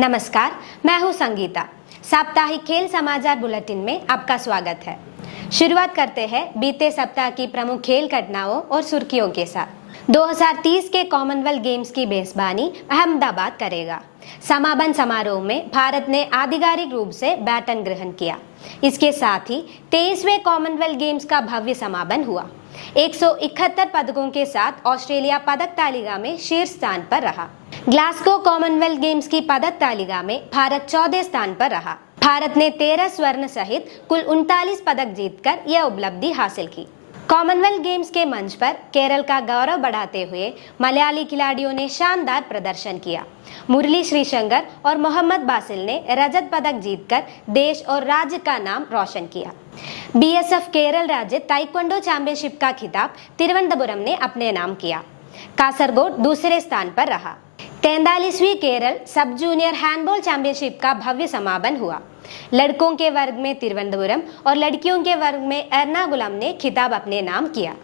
नमस्कार, मैं हूं संगीता। साप्ताहिक खेल समाचार बुलेटिन में आपका स्वागत है। शुरुआत करते हैं बीते सप्ताह की प्रमुख खेल घटनाओं और सुर्खियों के साथ। 2030 के कॉमनवेल्थ गेम्स की मेजबानी अहमदाबाद करेगा। समापन समारोह में भारत ने आधिकारिक रूप से बैटन ग्रहण किया। इसके साथ ही 23वें कॉमनवेल्थ गेम्स का भव्य समापन हुआ। 171 पदकों के साथ ऑस्ट्रेलिया पदक तालिका में शीर्ष स्थान पर रहा। ग्लासगो कॉमनवेल्थ गेम्स की पदक तालिका में भारत 14 स्थान पर रहा। भारत ने 13 स्वर्ण सहित कुल 39 पदक जीतकर यह उपलब्धि हासिल की। कॉमनवेल्थ गेम्स के मंच पर केरल का गौरव बढ़ाते हुए मलयाली खिलाड़ियों ने शानदार प्रदर्शन किया। मुरली श्रीशंकर और मोहम्मद बासिल ने रजत पदक जीतकर देश और राज्य का नाम रोशन किया। बीएसएफ केरल राज्य ताइक्वांडो चैंपियनशिप का खिताब तिरुवनंतपुरम ने अपने नाम किया। कासरगोड दूसरे स्थान पर रहा। 43वीं केरल सब जूनियर हैंडबॉल चैंपियनशिप का भव्य समापन हुआ। लड़कों के वर्ग में तिरुवनंतपुरम और लड़कियों के वर्ग में एर्नाकुलम ने खिताब अपने नाम किया।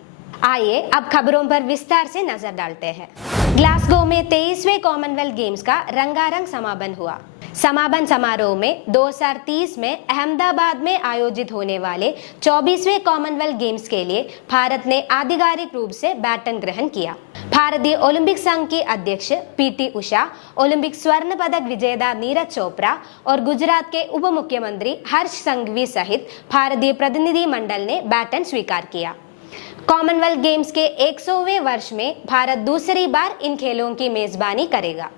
आइए अब खबरों पर विस्तार से नजर डालते हैं। ग्लासगो में 23वें कॉमनवेल्थ गेम्स का रंगारंग समापन हुआ। समापन समारोह में 2030 में अहमदाबाद में आयोजित होने वाले 24वें कॉमनवेल्थ गेम्स के लिए भारत ने आधिकारिक रूप से बैटन ग्रहण किया। भारतीय ओलंपिक संघ की अध्यक्ष पीटी उषा, ओलंपिक स्वर्ण पदक विजेता नीरज चोपड़ा और गुजरात के उप मुख्यमंत्री हर्ष संघवी सहित भारतीय प्रतिनिधि मंडल ने बैटन स्वीकार किया। कॉमनवेल्थ गेम्स के 100वें वर्ष में भारत दूसरी बार इन खेलों की मेजबानी करेगा।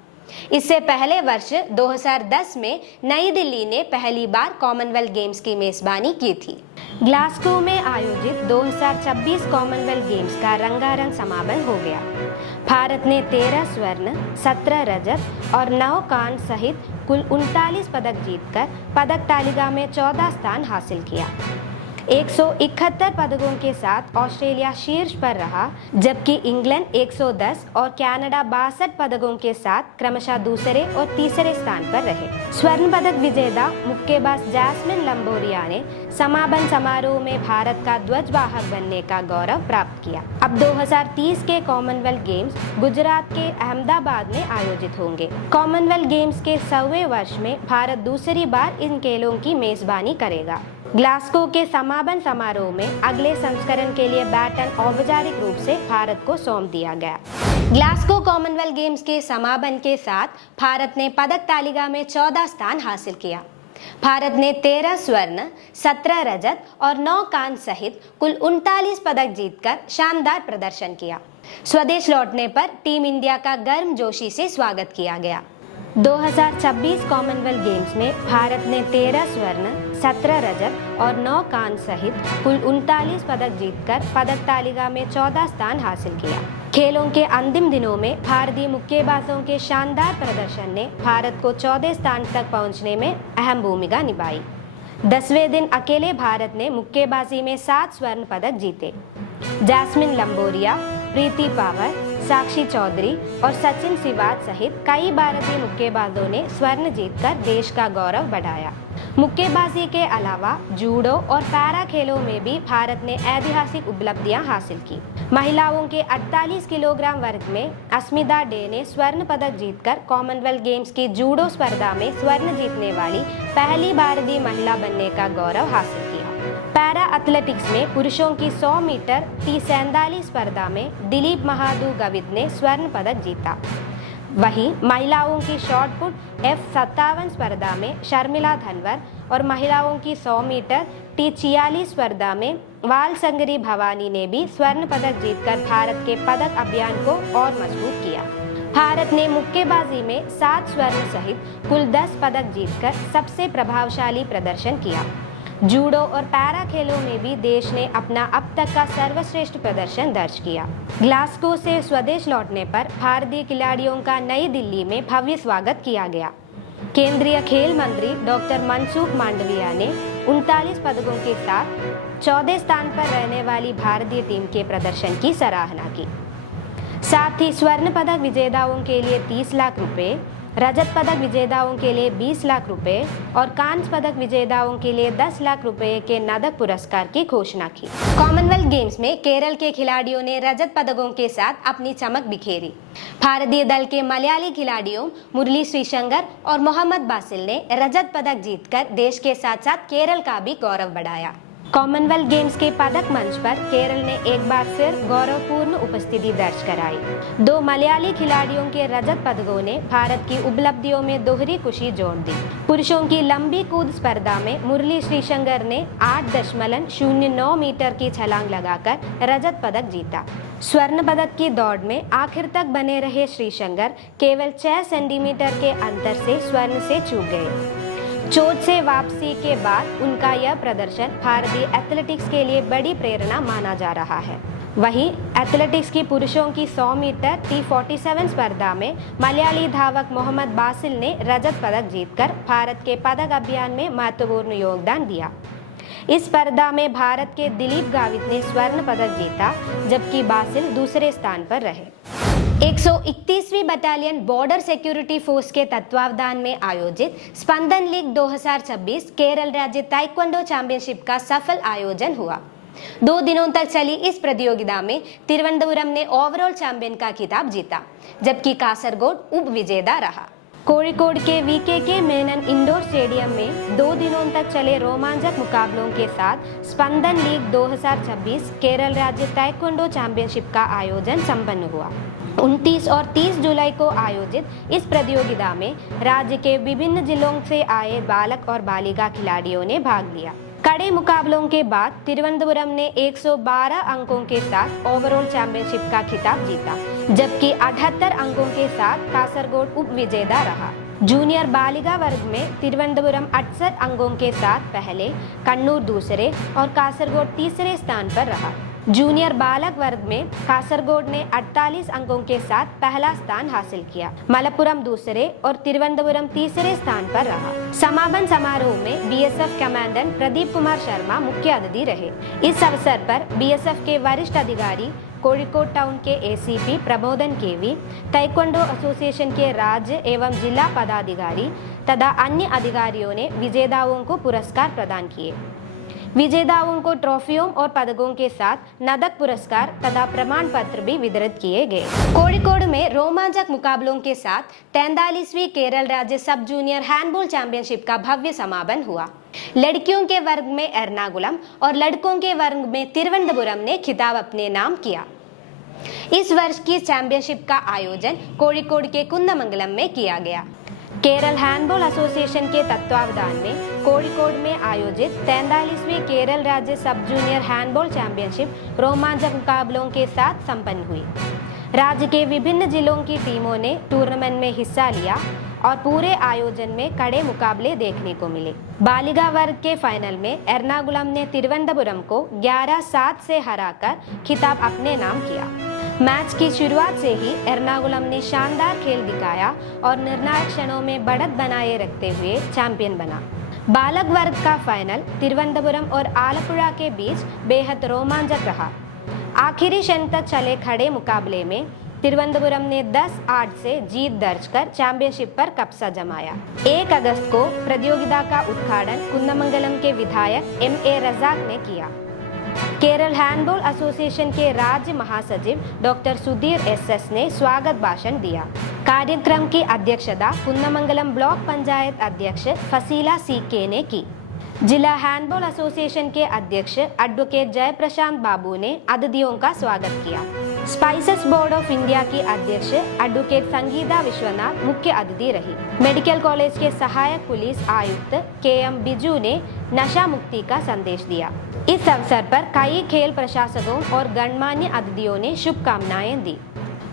इससे पहले वर्ष 2010 में नई दिल्ली ने पहली बार कॉमनवेल्थ गेम्स की मेजबानी की थी। ग्लासगो में आयोजित 2026 कॉमनवेल्थ गेम्स का रंगारंग समापन हो गया। भारत ने 13 स्वर्ण, 17 रजत और 9 कांस्य सहित कुल 39 पदक जीतकर पदक तालिका में 14 स्थान हासिल किया। 171 पदकों के साथ ऑस्ट्रेलिया शीर्ष पर रहा, जबकि इंग्लैंड 110 और कनाडा 62 पदकों के साथ क्रमशः दूसरे और तीसरे स्थान पर रहे। स्वर्ण पदक विजेता मुक्केबाज जैस्मिन लंबोरिया ने समापन समारोह में भारत का ध्वजवाहक बनने का गौरव प्राप्त किया। अब 2030 के कॉमनवेल्थ गेम्स गुजरात के अहमदाबाद में आयोजित होंगे। कॉमनवेल्थ गेम्स के 100वें वर्ष में भारत दूसरी बार इन खेलों की मेजबानी करेगा। ग्लासगो के समापन समारोह में अगले संस्करण के लिए बैटन औपचारिक रूप से भारत को सौंप दिया गया। ग्लासगो कॉमनवेल्थ गेम्स के समापन के साथ भारत ने पदक तालिका में 14 स्थान हासिल किया। भारत ने 13 स्वर्ण, 17 रजत और 9 कांस्य सहित कुल 39 पदक जीतकर शानदार प्रदर्शन किया। स्वदेश लौटने पर टीम इंडिया का गर्मजोशी से स्वागत किया गया। 2026 कॉमनवेल्थ गेम्स में भारत ने 13 स्वर्ण, 17 रजत और 9 कांस्य सहित कुल 39 पदक जीतकर पदक तालिका में 14 स्थान हासिल किया। खेलों के अंतिम दिनों में भारतीय मुक्केबाजों के शानदार प्रदर्शन ने भारत को 14 स्थान तक पहुंचने में अहम भूमिका निभाई। 10वें दिन अकेले भारत ने मुक्केबाजी में 7 स्वर्ण पदक जीते। जैस्मिन लंबोरिया, प्रीति पावर, साक्षी चौधरी और सचिन सिवाच सहित कई भारतीय मुक्केबाजों ने स्वर्ण जीतकर देश का गौरव बढ़ाया। मुक्केबाजी के अलावा जूडो और पैरा खेलों में भी भारत ने ऐतिहासिक उपलब्धियां हासिल की। महिलाओं के 48 किलोग्राम वर्ग में अस्मिता डे ने स्वर्ण पदक जीतकर कॉमनवेल्थ गेम्स की जूडो स्पर्धा में स्वर्ण जीतने वाली पहली भारतीय महिला बनने का गौरव हासिल किया। पैरा एथलेटिक्स में पुरुषों की 100 मीटर T47 स्पर्धा में दिलीप महादू गवित ने स्वर्ण पदक जीता। वहीं महिलाओं की शॉट पुट F57 स्पर्धा में शर्मिला धनवर और महिलाओं की 100 मीटर T46 स्पर्धा में वालसंगरी भवानी ने भी स्वर्ण पदक जीतकर भारत के पदक अभियान को और मजबूत किया। भारत ने मुक्केबाजी में 7 स्वर्ण सहित कुल 10 पदक जीतकर सबसे प्रभावशाली प्रदर्शन किया। जूडो और पैरा खेलों में भी देश ने अपना अब तक का सर्वश्रेष्ठ प्रदर्शन दर्ज किया। ग्लासगो से स्वदेश लौटने पर भारतीय खिलाड़ियों का नई दिल्ली में भव्य स्वागत किया गया। केंद्रीय खेल मंत्री डॉक्टर मनसुख मांडविया ने 39 पदकों के साथ 14 स्थान पर रहने वाली भारतीय टीम के प्रदर्शन की सराहना की। साथ ही स्वर्ण पदक विजेताओं के लिए 30 लाख रुपए, रजत पदक विजेताओं के लिए 20 लाख रुपए और कांस्य पदक विजेताओं के लिए 10 लाख रुपए के नगद पुरस्कार की घोषणा की। कॉमनवेल्थ गेम्स में केरल के खिलाड़ियों ने रजत पदकों के साथ अपनी चमक बिखेरी। भारतीय दल के मलयाली खिलाड़ियों मुरली श्रीशंकर और मोहम्मद बासिल ने रजत पदक जीतकर देश के साथ साथ केरल का भी गौरव बढ़ाया। कॉमनवेल्थ गेम्स के पदक मंच पर केरल ने एक बार फिर गौरवपूर्ण उपस्थिति दर्ज कराई। 2 मलयाली खिलाड़ियों के रजत पदकों ने भारत की उपलब्धियों में दोहरी खुशी जोड़ दी। पुरुषों की लंबी कूद स्पर्धा में मुरली श्रीशंकर ने 8.09 मीटर की छलांग लगाकर रजत पदक जीता। स्वर्ण पदक की दौड़ में आखिर तक बने रहे श्रीशंकर केवल 6 सेंटीमीटर के अंतर से स्वर्ण से चूक गए। चोट से वापसी के बाद उनका यह प्रदर्शन भारतीय एथलेटिक्स के लिए बड़ी प्रेरणा माना जा रहा है। वहीं एथलेटिक्स की पुरुषों की 100 मीटर T47 स्पर्धा में मलयाली धावक मोहम्मद बासिल ने रजत पदक जीतकर भारत के पदक अभियान में महत्वपूर्ण योगदान दिया। इस स्पर्धा में भारत के दिलीप गावित ने स्वर्ण पदक जीता, जबकि बासिल दूसरे स्थान पर रहे। 131वीं बटालियन बॉर्डर सिक्योरिटी फोर्स के तत्वावधान में आयोजित स्पंदन लीग 2026 केरल राज्य ताइक्वांडो चैंपियनशिप का सफल आयोजन हुआ। 2 दिनों तक चली इस प्रतियोगिता में तिरुवनंतपुरम ने ओवरऑल चैंपियन का खिताब जीता, जबकि कासरगोड उप विजेता रहा। कोड़िकोड के वीकेके मेनन इंडोर स्टेडियम में 2 दिनों तक चले रोमांचक मुकाबलों के साथ स्पंदन लीग 2026 केरल राज्य ताइक्वांडो चैंपियनशिप का आयोजन संपन्न हुआ। 29 और 30 जुलाई को आयोजित इस प्रतियोगिता में राज्य के विभिन्न जिलों से आए बालक और बालिका खिलाड़ियों ने भाग लिया। कड़े मुकाबलों के बाद तिरुवनंतपुरम ने 112 अंकों के साथ ओवरऑल चैंपियनशिप का खिताब जीता, जबकि 78 अंकों के साथ कासरगोड उप विजेता रहा। जूनियर बालिका वर्ग में तिरुवनंतपुरम 68 अंकों के साथ पहले, कन्नूर दूसरे और कासरगोड तीसरे स्थान पर रहा। जूनियर बालक वर्ग में कासरगोड ने 48 अंकों के साथ पहला स्थान हासिल किया। मलप्पुरम दूसरे और तिरुवनंतपुरम तीसरे स्थान पर रहा। समापन समारोह में बीएसएफ कमांडेंट प्रदीप कुमार शर्मा मुख्य अतिथि रहे। इस अवसर पर बीएसएफ के वरिष्ठ अधिकारी, कोड़िकोड टाउन के एसीपी प्रबोधन केवी, ताइक्वांडो एसोसिएशन के राज्य एवं जिला पदाधिकारी तथा अन्य अधिकारियों ने विजेताओं को पुरस्कार प्रदान किए। विजेताओं को ट्रॉफियों और पदकों के साथ नगद पुरस्कार तथा प्रमाण पत्र भी वितरित किए गए। कोड़िकोड में रोमांचक मुकाबलों के साथ 43वीं केरल राज्य सब जूनियर हैंडबॉल चैंपियनशिप का भव्य समापन हुआ। लड़कियों के वर्ग में एर्नाकुलम और लड़कों के वर्ग में तिरुवनंतपुरम ने खिताब अपने नाम किया। इस वर्ष की चैंपियनशिप का आयोजन कोड़िकोड के कुंदमंगलम में किया गया। केरल हैंडबॉल एसोसिएशन के तत्वावधान में कोड़िकोड में आयोजित 43वीं केरल राज्य सब जूनियर हैंडबॉल चैंपियनशिप रोमांचक मुकाबलों के साथ संपन्न हुई। राज्य के विभिन्न जिलों की टीमों ने टूर्नामेंट में हिस्सा लिया और पूरे आयोजन में कड़े मुकाबले देखने को मिले। बालिका वर्ग के फाइनल में एर्नाकुलम ने तिरुवनंतपुरम को 11-7 से हराकर खिताब अपने नाम किया। मैच की शुरुआत से ही एर्नाकुलम ने शानदार खेल दिखाया और निर्णायक क्षणों में बढ़त बनाए रखते हुए चैंपियन बना। बालक वर्ग का फाइनल तिरुवनंतपुरम और आलपुड़ा के बीच बेहद रोमांचक रहा। आखिरी क्षण तक चले खड़े मुकाबले में तिरुवनंतपुरम ने 10-8 से जीत दर्ज कर चैंपियनशिप पर कब्जा जमाया। 1 अगस्त को प्रतियोगिता का उद्घाटन कुंदमंगलम के विधायक MA रजाक ने किया। केरल हैंडबॉल एसोसिएशन के राज्य महासचिव डॉक्टर सुधीर SS ने स्वागत भाषण दिया। कार्यक्रम की अध्यक्षता कुंदमंगलम ब्लॉक पंचायत अध्यक्ष फसीला CK ने की। जिला हैंडबॉल एसोसिएशन के अध्यक्ष एडवोकेट जयप्रशांत बाबू ने अतिथियों का स्वागत किया। स्पाइसेस बोर्ड ऑफ इंडिया की अध्यक्ष एडवोकेट संगीता विश्वनाथ मुख्य अतिथि रही। मेडिकल कॉलेज के सहायक पुलिस आयुक्त KM बिजू ने नशा मुक्ति का संदेश दिया। इस अवसर पर कई खेल प्रशासकों और गणमान्य अतिथियों ने शुभकामनाएं दी।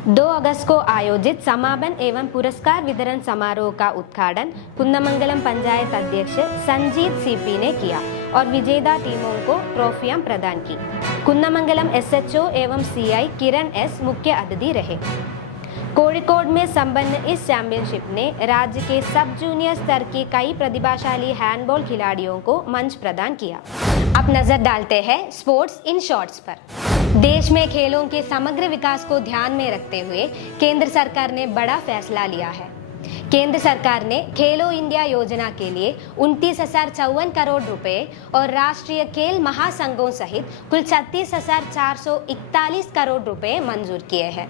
2 अगस्त को आयोजित समापन एवं पुरस्कार वितरण समारोह का उद्घाटन कुंदमंगलम पंचायत अध्यक्ष संजीत CP ने किया और विजेता टीमों को ट्रॉफियां प्रदान की। कुंदमंगलम SHO एवं CI किरण S मुख्य अतिथि रहे। कोड़िकोड में संपन्न इस चैंपियनशिप ने राज्य के सब जूनियर स्तर के कई प्रतिभाशाली हैंडबॉल खिलाड़ियों को मंच प्रदान किया। अब नजर डालते हैं स्पोर्ट्स इन शॉर्ट्स पर। देश में खेलों के समग्र विकास को ध्यान में रखते हुए केंद्र सरकार ने बड़ा फैसला लिया है। केंद्र सरकार ने खेलो इंडिया योजना के लिए 29,054 करोड़ रुपए और राष्ट्रीय खेल महासंघों सहित कुल 36,441 करोड़ रुपए मंजूर किए हैं।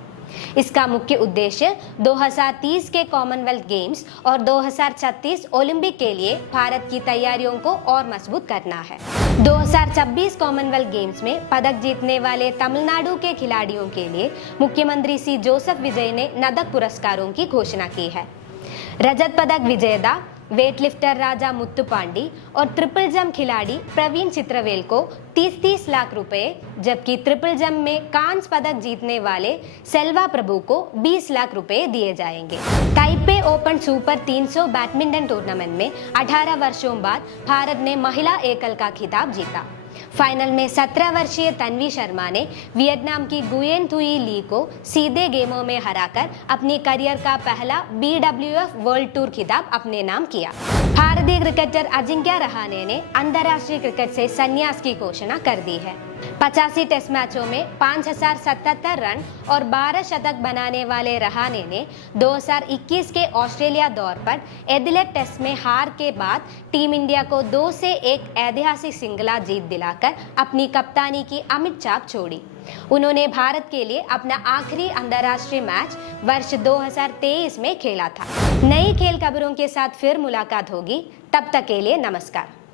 इसका मुख्य उद्देश्य 2030 के कॉमनवेल्थ गेम्स और 2036 ओलंपिक के लिए भारत की तैयारियों को और मजबूत करना है। 2026 कॉमनवेल्थ गेम्स में पदक जीतने वाले तमिलनाडु के खिलाड़ियों के लिए मुख्यमंत्री सी जोसेफ विजय ने नकद पुरस्कारों की घोषणा की है। रजत पदक विजेता वेटलिफ्टर राजा मुत्तुपांडी और ट्रिपल जंप खिलाड़ी प्रवीण चित्रवेल को 30-30 लाख रुपए, जबकि ट्रिपल जंप में कांस्य पदक जीतने वाले सेल्वा प्रभु को 20 लाख रुपए दिए जाएंगे। Taipei open super 300 badminton tournament में 18 वर्षों बाद भारत ने महिला एकल का खिताब जीता। फाइनल में 17 वर्षीय तन्वी शर्मा ने वियतनाम की गुयेन थुई ली को सीधे गेमों में हराकर अपनी करियर का पहला BWF वर्ल्ड टूर खिताब अपने नाम किया। भारतीय क्रिकेटर अजिंक्य रहाणे ने अंतर्राष्ट्रीय क्रिकेट से संन्यास की घोषणा कर दी है। 85 टेस्ट मैचों में 5,077 रन और 12 शतक बनाने वाले रहाणे ने 2021 के ऑस्ट्रेलिया दौर पर एडिलेड टेस्ट में हार के बाद टीम इंडिया को 2-1 ऐतिहासिक श्रृंखला जीत दिलाकर अपनी कप्तानी की अमिट छाप छोड़ी। उन्होंने भारत के लिए अपना आखिरी अंतर्राष्ट्रीय मैच वर्ष 2023 में खेला था। नई खेल खबरों के साथ फिर मुलाकात होगी, तब तक के लिए नमस्कार।